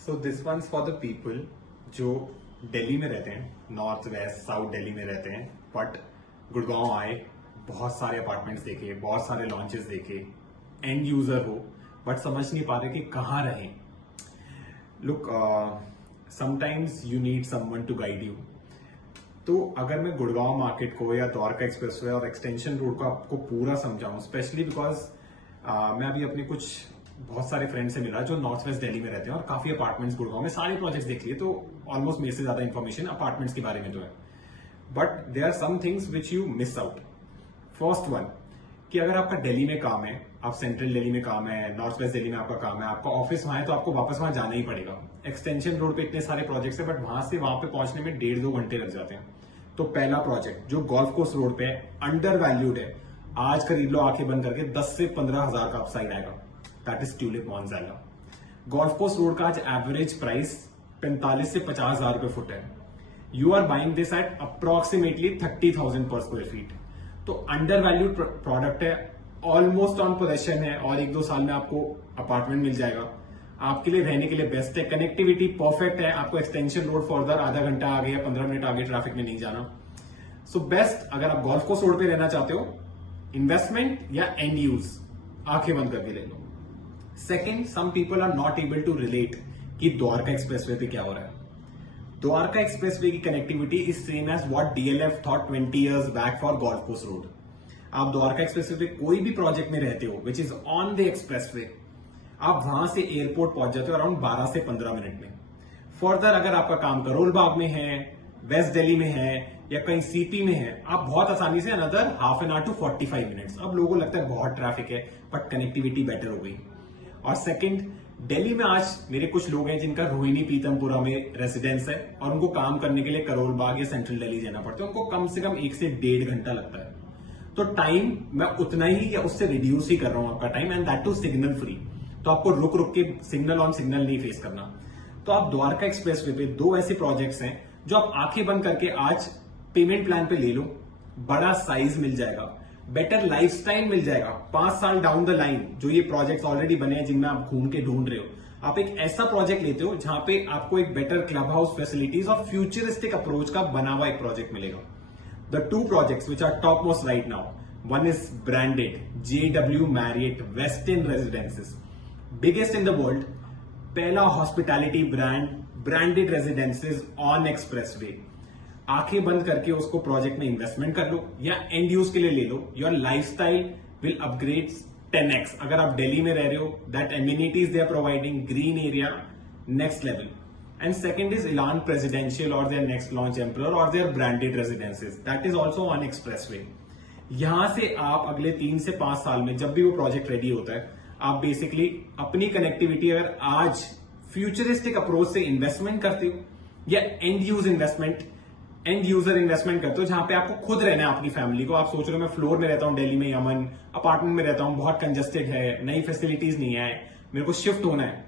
So this one's for the people जो दिल्ली में रहते हैं, नॉर्थ वेस्ट साउथ दिल्ली में रहते हैं, बट गुड़गांव आए, बहुत सारे अपार्टमेंट्स देखे, बहुत सारे लॉन्चेस देखे, एंड यूजर हो बट समझ नहीं पा रहे कि कहाँ रहें. Look, sometimes you need someone to guide you. तो अगर मैं गुड़गांव मार्केट को या द्वारका एक्सप्रेसवे और एक्सटेंशन रोड को आपको पूरा समझाऊं, स्पेशली बिकॉज मैं अभी अपने कुछ बहुत सारे फ्रेंड से मिला जो नॉर्थ वेस्ट दिल्ली में रहते हैं और काफी अपार्टमेंट्स गुड़गांव में सारे प्रोजेक्ट्स देख लिए, तो ऑलमोस्ट मेरे से ज्यादा इन्फॉर्मेशन अपार्टमेंट्स के बारे में तो है. But there are some things which you miss out. First one, कि अगर आपका दिल्ली में काम है, आप सेंट्रल दिल्ली में काम है, नॉर्थ वेस्ट दिल्ली में आपका काम है, आपका ऑफिस वहां है, तो आपको वापस वहां जाना ही पड़ेगा. एक्सटेंशन रोड पे इतने सारे प्रोजेक्ट्स है बट वहां से वहां पे पहुंचने में 1.5-2 घंटे लग जाते हैं. तो पहला प्रोजेक्ट जो गोल्फ कोर्स रोड पे है, अंडर वैल्यूड है, आज खरीद लो आंखें बंद करके 10 से 15 हजार का अपसाइड आएगा. That is Tulip Monsella. Golf course road का आज एवरेज प्राइस 45 से 50 हजार रुपए फुट है. You are buying this at approximately 30,000 per square feet. तो अंडर वैल्यूड प्रोडक्ट है, ऑलमोस्ट ऑन पोजेशन है और 1-2 साल में आपको अपार्टमेंट मिल जाएगा. आपके लिए रहने के लिए बेस्ट है, कनेक्टिविटी परफेक्ट है, आपको एक्सटेंशन रोड फर्दर आधा घंटा आगे या 15 मिनट आगे ट्रैफिक में नहीं जाना. सो बेस्ट अगर आप गोल्फ कोर्स रोड पे रहना चाहते हो, इन्वेस्टमेंट या एंड यूज, आंखें बंद करके ले लो. Second, some people are not able to relate कि द्वारका एक्सप्रेसवे पे क्या हो रहा है. द्वारका एक्सप्रेसवे की connectivity is same as what DLF thought 20 years back for golf course road. आप द्वारका एक्सप्रेसवे पे कोई भी प्रोजेक्ट में रहते हो which is on the expressway, आप वहां से एयरपोर्ट पहुंच जाते हो अराउंड 12 से 15 मिनट में. फर्दर अगर आपका काम करोल बाग में है, वेस्ट दिल्ली में है या कहीं सीपी में है, आप बहुत आसानी से another half an hour to 45 minutes. अब लोगों को लगता है बहुत ट्रैफिक है बट कनेक्टिविटी बेटर हो गई. और सेकंड, दिल्ली में आज मेरे कुछ लोग हैं जिनका रोहिणी पीतमपुरा में रेसिडेंस है और उनको काम करने के लिए करोल बाग या सेंट्रल दिल्ली जाना पड़ता है. उनको कम से कम 1 से 1.5 घंटा लगता है. तो टाइम मैं उतना ही या उससे रिड्यूस ही कर रहा हूं आपका time, and that too signal free. तो आपको रुक रुक के सिग्नल ऑन सिग्नल नहीं फेस करना. तो आप द्वारका एक्सप्रेसवे पे 2 ऐसे प्रोजेक्ट्स हैं जो आप आंखें बंद करके आज पेमेंट प्लान पे ले लो. बड़ा साइज मिल जाएगा, बेटर लाइफस्टाइल मिल जाएगा. 5 साल डाउन द लाइन जो ये प्रोजेक्ट्स ऑलरेडी बने हैं जिनमें आप घूम के ढूंढ रहे हो, आप एक ऐसा प्रोजेक्ट लेते हो जहां पे आपको एक बेटर क्लब हाउस फैसिलिटीज और फ्यूचरिस्टिक अप्रोच का बना हुआ एक प्रोजेक्ट मिलेगा. The 2 projects which are top most right now, one is branded JW Marriott Westin Residences, biggest in the world, पहला hospitality brand, branded residences on expressway. आंखें बंद करके उसको प्रोजेक्ट में इन्वेस्टमेंट कर लो या एंड यूज के लिए ले लो. Your lifestyle will upgrade 10x. अगर आप दिल्ली में रह रहे हो, that amenities they are providing, green area next level. And second is Elan Presidential और देयर नेक्स्ट लॉन्च एम्परर और their branded residences, that is also on expressway. यहां से आप अगले 3 से 5 साल में जब भी वो प्रोजेक्ट रेडी होता है, आप बेसिकली अपनी कनेक्टिविटी अगर आज फ्यूचरिस्टिक अप्रोच से इन्वेस्टमेंट करते हो या एंड यूजर इन्वेस्टमेंट करते हो जहां पे आपको खुद रहना है अपनी फैमिली को. आप सोच रहे हो मैं फ्लोर में रहता हूं दिल्ली में, यमन अपार्टमेंट में रहता हूं, बहुत कंजेस्टेड है, नई फैसिलिटीज नहीं है, मेरे को शिफ्ट होना है.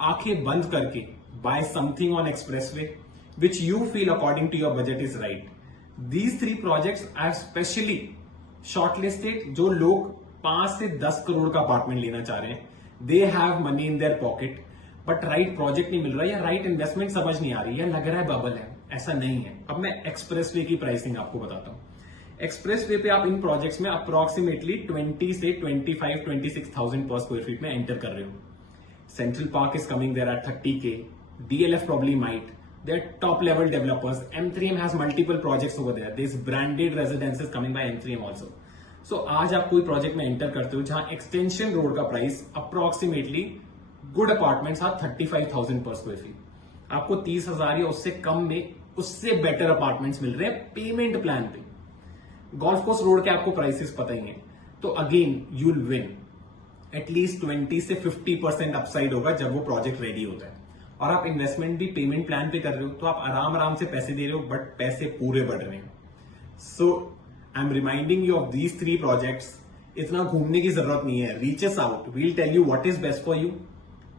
आंखें बंद करके buy something on expressway which you feel according to your budget is right. These 3 projects I have specially shortlisted जो लोग 5 से 10 करोड़ का अपार्टमेंट लेना चाह रहे हैं. They have money in their pocket but right project नहीं मिल रहा या राइट इन्वेस्टमेंट समझ नहीं आ रही या लग रहा है बबल है. ऐसा नहीं है. अब मैं एक्सप्रेसवे की प्राइसिंग आपको बताता हूं. एक्सप्रेसवे पे आप इन प्रोजेक्ट्स में अप्रोक्सीमेटली 20 से 25-26,000 पर स्क्वायर फीट में एंटर कर रहे हो. Central park is coming there at 30K. DLF probably might. They're top level developers. M3M has multiple projects over there. There's branded residences coming by M3M also. So आज आप कोई project में enter करते हो जहां एक्सटेंशन रोड का price approximately good apartments 35,000 पर square feet. आपको 30,000 या उससे कम में उससे बेटर अपार्टमेंट्स मिल रहे हैं पेमेंट प्लान पे. गोल्फ कोर्स रोड के आपको प्राइसेस पता ही है. तो again you will win. At least 20 से 50% अपसाइड होगा जब वो प्रोजेक्ट रेडी होता है. और आप इन्वेस्टमेंट भी पेमेंट प्लान पे कर रहे हो तो आप आराम आराम से पैसे दे रहे हो बट पैसे पूरे बढ़ रहे हैं. So I am reminding you of these 3 projects. इतना घूमने की जरूरत नहीं है. Reach us out. We'll tell you what is best for you.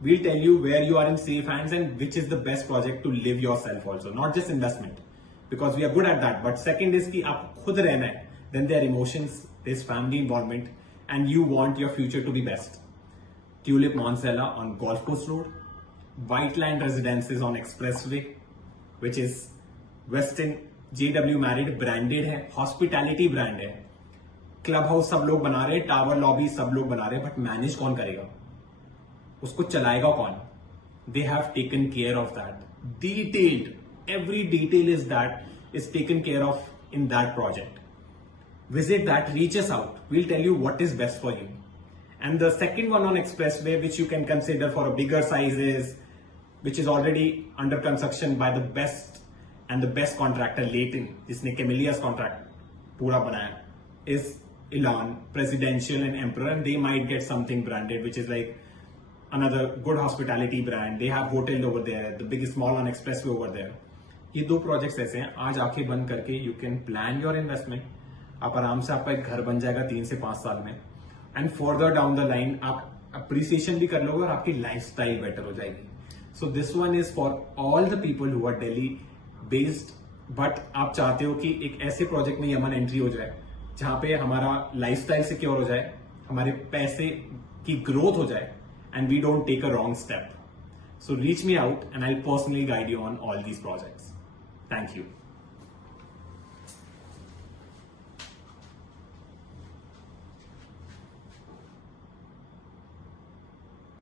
We'll tell you where you are in safe hands and which is the best project to live yourself also, not just investment, because we are good at that. But second is कि आप खुद रहना है. Then there are emotions, there's family involvement, and you want your future to be best. Tulip Monsella on Golf Course Road. Whiteland Residences on Expressway, which is Westin JW Marriott branded है, hospitality brand है, club house सब लोग बना रहे हैं, tower lobby सब लोग बना रहे हैं, बट मैनेज कौन करेगा, उसको चलाएगा कौन? They have taken care of that. Detailed, every detail is taken care of in that project. Visit that, reach us out. We'll tell you what is best for you. And the second one on Expressway, which you can consider for a bigger sizes, which is already under construction by the best contractor, Leighton, जिसने Camellia's contract पूरा बनाया, is Elan, Presidential and Emperor, and they might get something branded, which is like another good hospitality brand. They have hotel over there, the biggest mall on Expressway over there. ये दो projects ऐसे हैं, आज आंखें बंद करके you can plan your investment. आप आराम से, आपका एक घर बन जाएगा 3 से 5 साल में, and further down the line आप अप्रिसिएशन भी कर लोगे और आपकी लाइफस्टाइल बेटर हो जाएगी. So this one is for all the people who are Delhi based, but आप चाहते हो कि एक ऐसे प्रोजेक्ट में यमन एंट्री हो जाए जहां पे हमारा लाइफस्टाइल सिक्योर हो जाए, हमारे पैसे की ग्रोथ हो जाए, and we don't take a wrong step. So reach me out and I'll personally guide you on all these projects. Thank you.